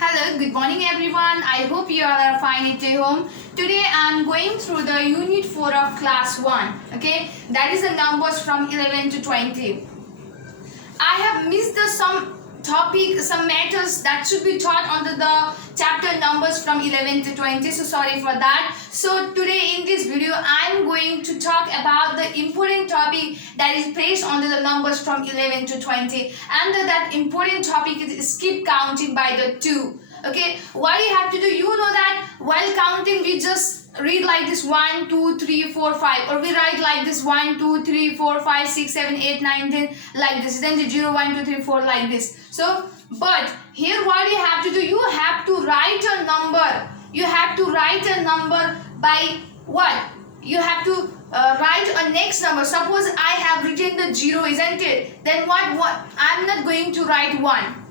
Hello, good morning everyone. I hope you all are fine at your home. Today I am going through the unit 4 of class 1. Okay, that is the numbers from 11 to 20. I have missed some matters that should be taught under the chapter numbers from 11 to 20, so sorry for that. So today in this video I am going to talk about the important topic that is placed under the numbers from 11 to 20, and that important topic is skip counting by the 2. Okay, what you have to do, you know that while counting we just read like this 1 2 3 4 5, or we write like this 1 2 3 4 5 6 7 8 9 10 like this, then the 0 1 2 3 4 like this. So but here what you have to do, you have to write a number. You have to write a number by what? You have to write a next number. Suppose I have written the 0, isn't it? Then what I'm not going to write 1.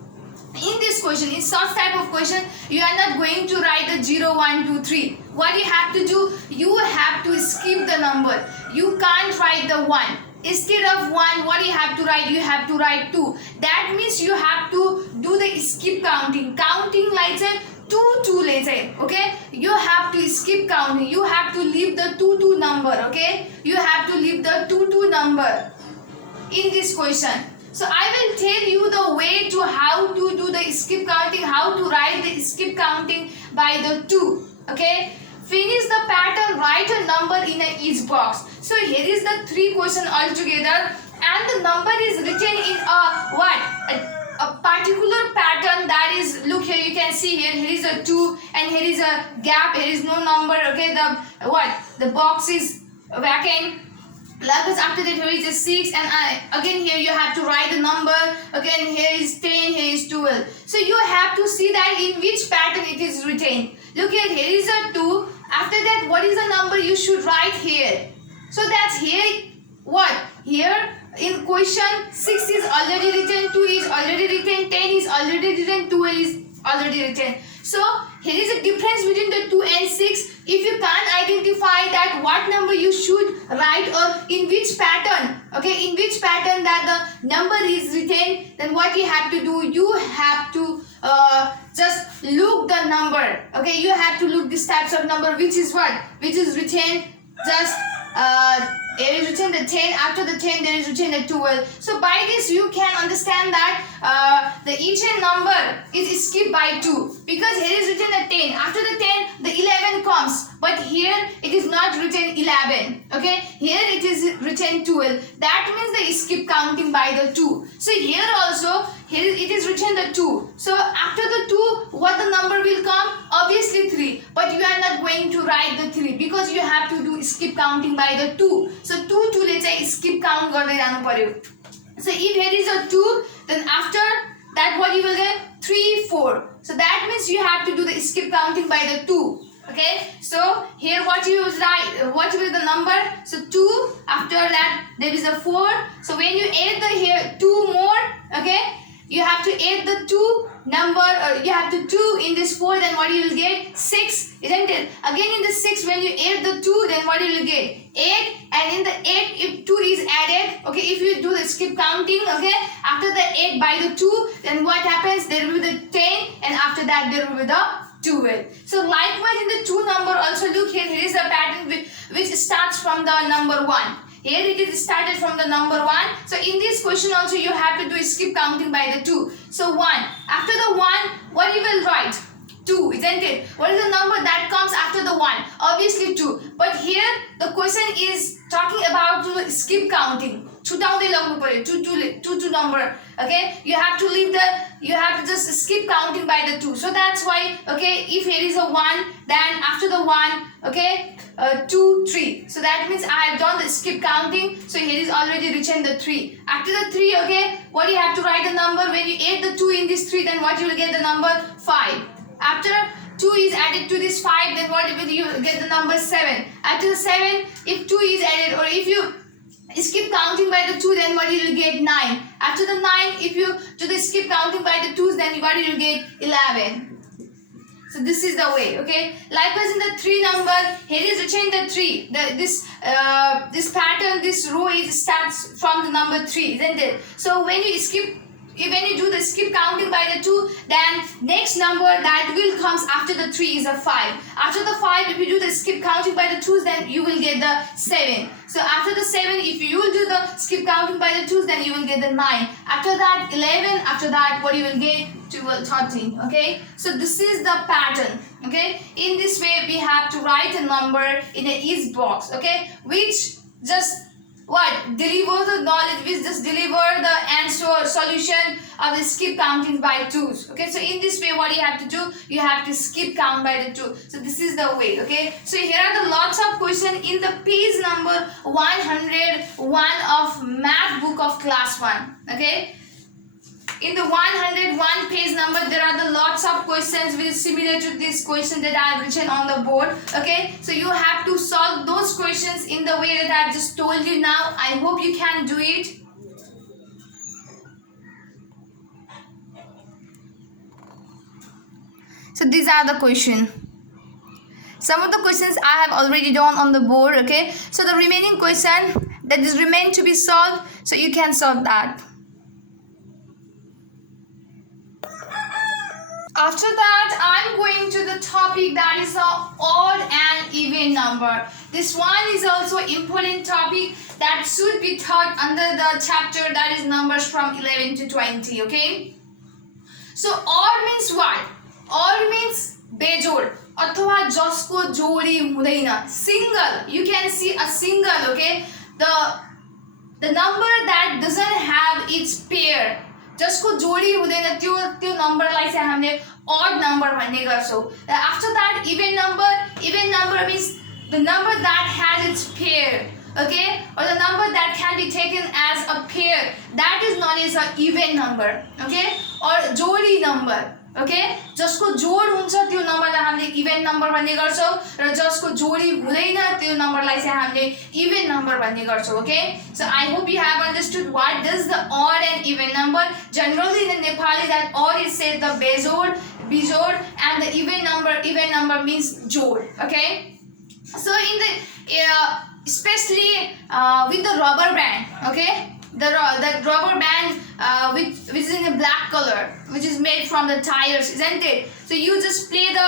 In this question, in such type of question, you are not going to write the 0 1 2 3. What you have to do, you have to skip the number. You can't write the 1. Instead of 1, what you have to write? You have to write 2. That means you have to do the skip counting. Counting like say 2 let's say. Okay, you have to skip counting. You have to leave the 2 number. Okay, you have to leave the 2 number in this question. So I will tell you the way to how to do the skip counting, how to write the skip counting by the 2. Okay, finish the pattern, write a number in each box. So here is the 3 question altogether, and the number is written in a particular pattern. That is, look here, you can see here is a 2 and here is a gap, here is no number. Okay, the box is vacant. Likewise, after that here is a 6, and again here you have to write the number. Again here is 10, here is 12. So you have to see that in which pattern it is written. Look here is a 2. After that, what is the number you should write here? So that's here. What? Here in question 6 is already written, 2 is already written, 10 is already written, 12 is already written. So here is a difference between the 2 and 6. If you can't identify that what number you should write or in which pattern, okay, in which pattern that the number is written, then what you have to do, you have to just look the number. Okay, you have to look these types of number, which is what? Which is written just there is written the 10, after the 10 there is written the 12. So by this you can understand that the each number is skipped by 2, because here is written the 10, after the 10 the 11 comes, but here it is not written 11. Okay, here it is written 12. That means the skip counting by the 2. So here also, here it is written the 2. So after the 2, what the number will come? Obviously 3. But you are not going to write the 3 because you have to do skip counting by the 2. So 2 let's say skip count garदै जानु पर्यो. So if here is a 2, then after that what you will get? 3 4. So that means you have to do the skip counting by the 2. Okay, so here what you will write, what will be the number? So 2, after that there is a 4. So when you add the here 2 more, okay, you have to add the 2 number, you have to 2 in this 4, then what you will get? 6, isn't it? Again in the 6, when you add the 2, then what you will get? 8, and in the 8, if 2 is added, okay, if you do the skip counting, okay, after the 8 by the 2, then what happens? There will be the 10, and after that there will be the 12. So likewise in the 2 number also, look here, here is the pattern which starts from the number 1. Here it is started from the number 1. So in this question also you have to do skip counting by the 2. So 1. After the 1, what you will write? 2, isn't it? What is the number that comes after the 1? Obviously 2. But here the question is talking about skip counting. छुटाउँदै लग्नु पर्यो 2 number. Okay, you have to just skip counting by the 2. So that's why, okay, if here is a 1, then after the 1, okay, 2 3. So that means I have done the skip counting. So here is already written the 3. After the 3, okay, what you have to write the number? When you add the 2 in this 3, then what you will get? The number 5. After 2 is added to this 5, then what will you get? The number 7. After the 7, if 2 is added, or if you skip counting by the 2, then what you will get? 9. After the 9, if you do the skip counting by the 2s, then what you will get? 11. So this is the way. Okay, likewise in the 3 number, here is written the 3. This pattern, this row, it starts from the number 3, isn't it? So when you skip when you do the skip counting by the 2, then next number that will comes after the 3 is a 5. After the 5, if you do the skip counting by the 2s, then you will get the 7. So after the 7, if you will do the skip counting by the 2s, then you will get the 9. After that 11, after that what you will get 12, 13. Okay, so this is the pattern. Okay, in this way we have to write a number in a each box. Okay, which just what deliver the knowledge, which just deliver the answer solution of the skip counting by 2s. Okay, so in this way what you have to do, you have to skip count by the 2. So this is the way. Okay, so here are the lots of questions in the page number 101 of math book of class 1. Okay, in the 101 page number, there are the lots of questions which is similar to this question that I have written on the board. Okay, so you have to solve those questions in the way that I have just told you now. I hope you can do it. So these are the questions. Some of the questions I have already done on the board. Okay, so the remaining question that is remain to be solved, so you can solve that. After that, I'm going to the topic that is the odd and even number. This one is also important topic that should be taught under the chapter that is numbers from 11 to 20. Okay. So odd means what? Odd means बेजोड अथवा जसको जोडी हुँदैन. Single, you can see a single. Okay. The number that doesn't have its pair, जसको जोडी हुँदैन त्यो नम्बरलाई चाहिँ हामीले odd number भन्ने गर्छौं. After that even number means the number that has its pair, okay, or the number that can be taken as a pair, that is known as an even number, okay, or जोडी number, okay, जसको जोड हुन्छ त्यो नम्बरलाई हामीले even number भन्ने गर्छौं र जसको जोडी हुँदैन त्यो नम्बरलाई चाहिँ हामीले इभेन नम्बर भन्ने गर्छौं. Okay, so I hope you have understood what does the odd and even number. Generally in Nepali that odd is said the bezod, bijod, and the even number means jod. Okay, so in the especially with the rubber band, okay, the rubber band which is in a black color, which is made from the tires, isn't it? So you just play the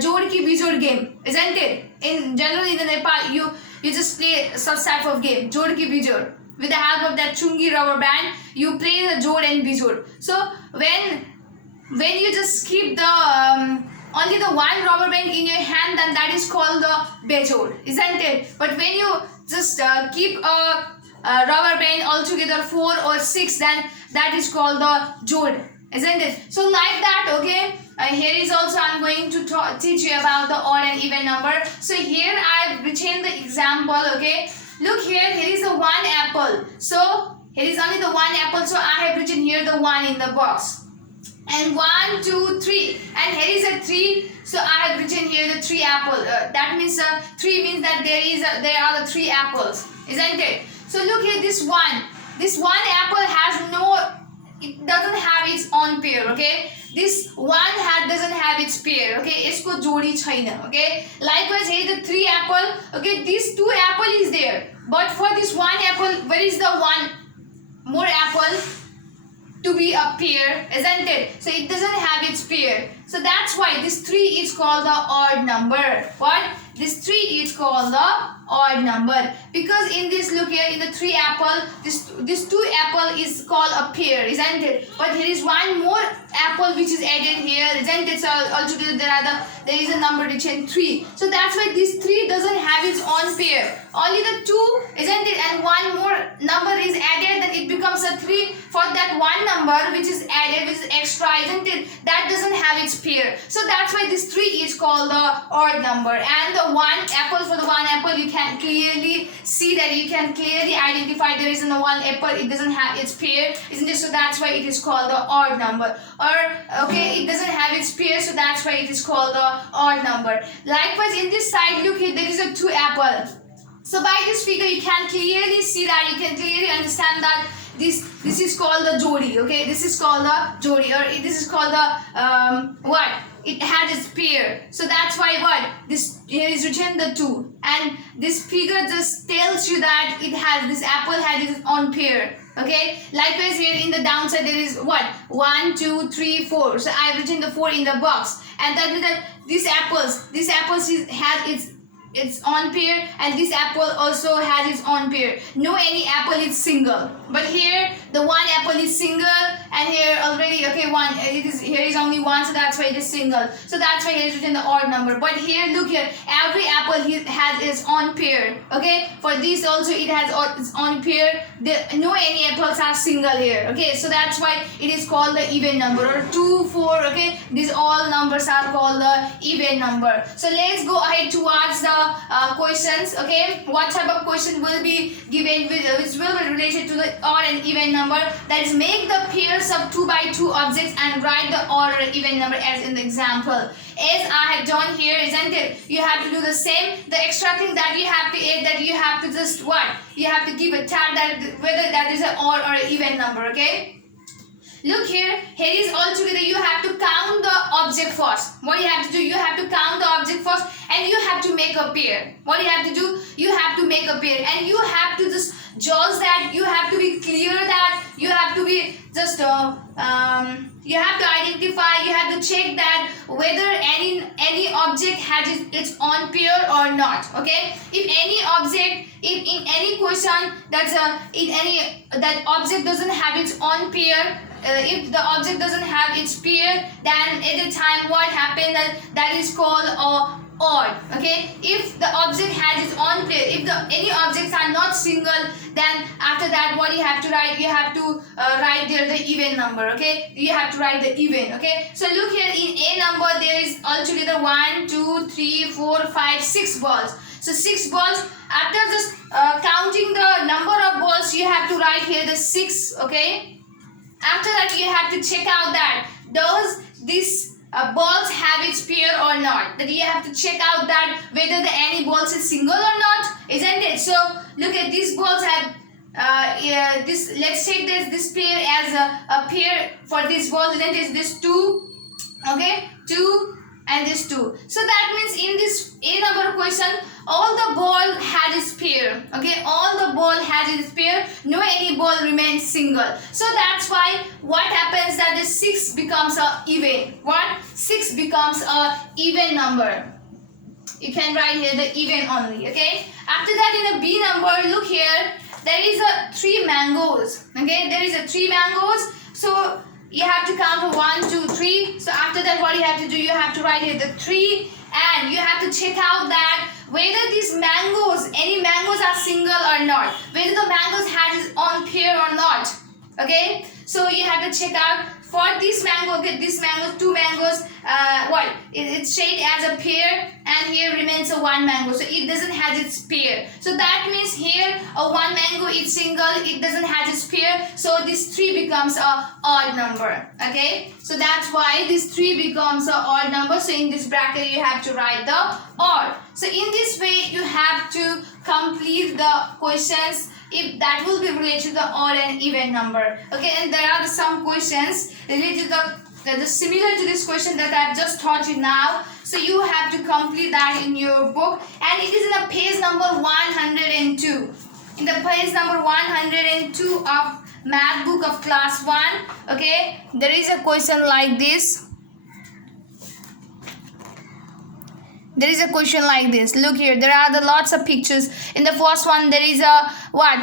jod ki bijod game, isn't it? In generally in the Nepal you just play such type of game, jod ki bijod. With the help of that chungi rubber band, you play the jod and bijod. So when you just keep the only the one rubber band in your hand, then that is called the bejod, isn't it? But when you just keep a rubber band altogether 4 or 6, then that is called the jod, isn't it? So like that, okay. Here is also I'm going to teach you about the odd and even number. So here I have written the example. Okay, look here is the one apple. So here is only the one apple. So I have written here the 1 in the box. And 1, 2, 3, and here is a 3. So I have written here the 3 apple. That means 3 means that there are the 3 apples, isn't it? So look here, this one apple has it doesn't have its own pair. Okay, this one doesn't have its pair. Okay, यसको जोडी छैन. Okay, likewise here the 3 apple. Okay, these 2 apple is there, but for this 1 apple, where is the one more apple to be a pair, isn't it? So it doesn't have its pair. So that's why this 3 is called the odd number. What? This 3 is called the odd number, because in this, look here, in the 3 apple, this 2 apple is called a pair, isn't it? But here is one more apple which is added here, isn't it? So altogether there is a number written 3. So that's why this 3 doesn't have its own pair. Only the 2, isn't it? And one more number is added, then it becomes a 3. For that one number which is added, which is extra, isn't it? That doesn't have its pair. So that's why this 3 is called the odd number. And the 1 apple, for the 1 apple, you can clearly see that, you can clearly identify there isn't a 1 apple, it doesn't have its pair, isn't it? So that's why it is called the odd number. Or okay, it doesn't have its pair, so that's why it is called the odd number. Likewise in this side, look here, there is a 2 apple. So by this figure you can clearly see that, you can clearly understand that this is called the jodi. Okay, this is called the jodi, or this is called the what? It has its pair. So that's why what? This here is written the 2, and this figure just tells you that this apple has its own pair. Okay, likewise here in the downside there is what, 1 2 3 4. So I have written the 4 in the box, and that means that these apples has its own pair, and this apple also has its own pair. No any apple is single, but here the one apple is single, and here already, okay, one, here is only one, so that's why it is single. So that's why it is written the odd number. But here, look here, every apple has its own pair. Okay, for this also it has its own pair. No any apples are single here. Okay, so that's why it is called the even number, or 2 4. Okay, these all numbers are called the even number. So let's go ahead towards the questions. Okay, what type of question will be given which will be related to the odd and even number? That is, make the pairs of 2 by 2 objects and write the odd or even number as in the example. As I have done here, isn't it? You have to do the same. The extra thing that you have to add, that you have to just what? You have to give a tag that whether that is an odd or an even number. Okay. Look here, is all together. You have to count the object first. What you have to do, you have to count the object first, and you have to make a pair. What you have to do, you have to make a pair, and you have to just judge that. You have to be clear that you have to be just you have to identify, you have to check that whether any object has its own pair or not. Okay, if any object, if in any question that's that object doesn't have its own pair, if the object doesn't have its pair, then at the time what happened, that is called odd. Okay, if the object has its own pair, if any objects are not single, then after that what you have to write, you have to write there the even number. Okay, you have to write the even. Okay, so look here, in a number there is altogether 1 2 3 4 5 6 balls. So 6 balls. After just counting the number of balls, you have to write here the 6. Okay, after that you have to check out that does this balls have its pair or not. That you have to check out that whether the any balls is single or not, isn't it? So look at these balls have this. Let's take this pair as a pair for this ball. Then is this 2. Okay, 2 and this 2. So that means in this a number question, all the ball had its pair. Okay, all the ball has its pair. No any ball remains single. So that's why what happens, that the 6 becomes a even. What? 6 becomes a even number. You can write here the even only. Okay. After that, in a B number, look here, there is a 3 mangoes. Okay, there is a 3 mangoes. So you have to count 1 2 3. So after that, what you have to do, you have to write here the 3, and you have to check out that whether these mangoes, any mangoes are single or not, whether the mangoes has its own pair or not. Okay, so you have to check out for this mango. Okay, this mango, 2 mangoes, what it's shaded as a pair, and here remains a 1 mango, so it doesn't have its pair. So that means here a 1 mango is single, it doesn't have its pair, so this 3 becomes a odd number. Okay, so that's why this 3 becomes a odd number. So in this bracket you have to write the odd. So in this way you have to complete the questions if that will be related to the odd and even number. Okay, and there are some questions related to that is similar to this question that I've just taught you now. So you have to complete that in your book, and it is in the page number 102. In the page number 102 of math book of class 1. Okay, there is a question like this. There is a question like this. Look here, there are lots of pictures. In the first one, there is a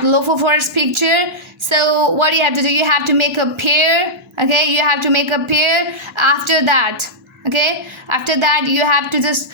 loaf of rice picture. So what you have to do, you have to make a pair. Okay, you have to make a pair. After that, okay, after that you have to just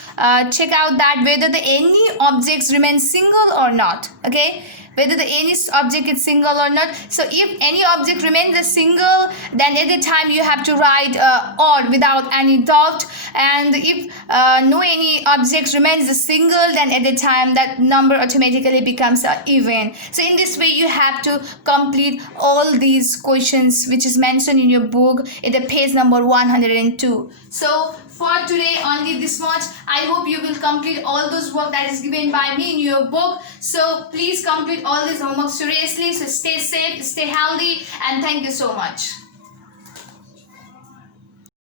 check out that whether any objects remain single or not. Okay, whether any object is single or not. So if any object remains a single, then at the time you have to write odd without any doubt. And if no any object remains a single, then at the time that number automatically becomes even. So in this way you have to complete all these questions which is mentioned in your book at the page number 102. So for today only this much. I hope you will complete all those work that is given by me in your book. So please complete all this homework seriously. So stay safe, stay healthy, and thank you so much.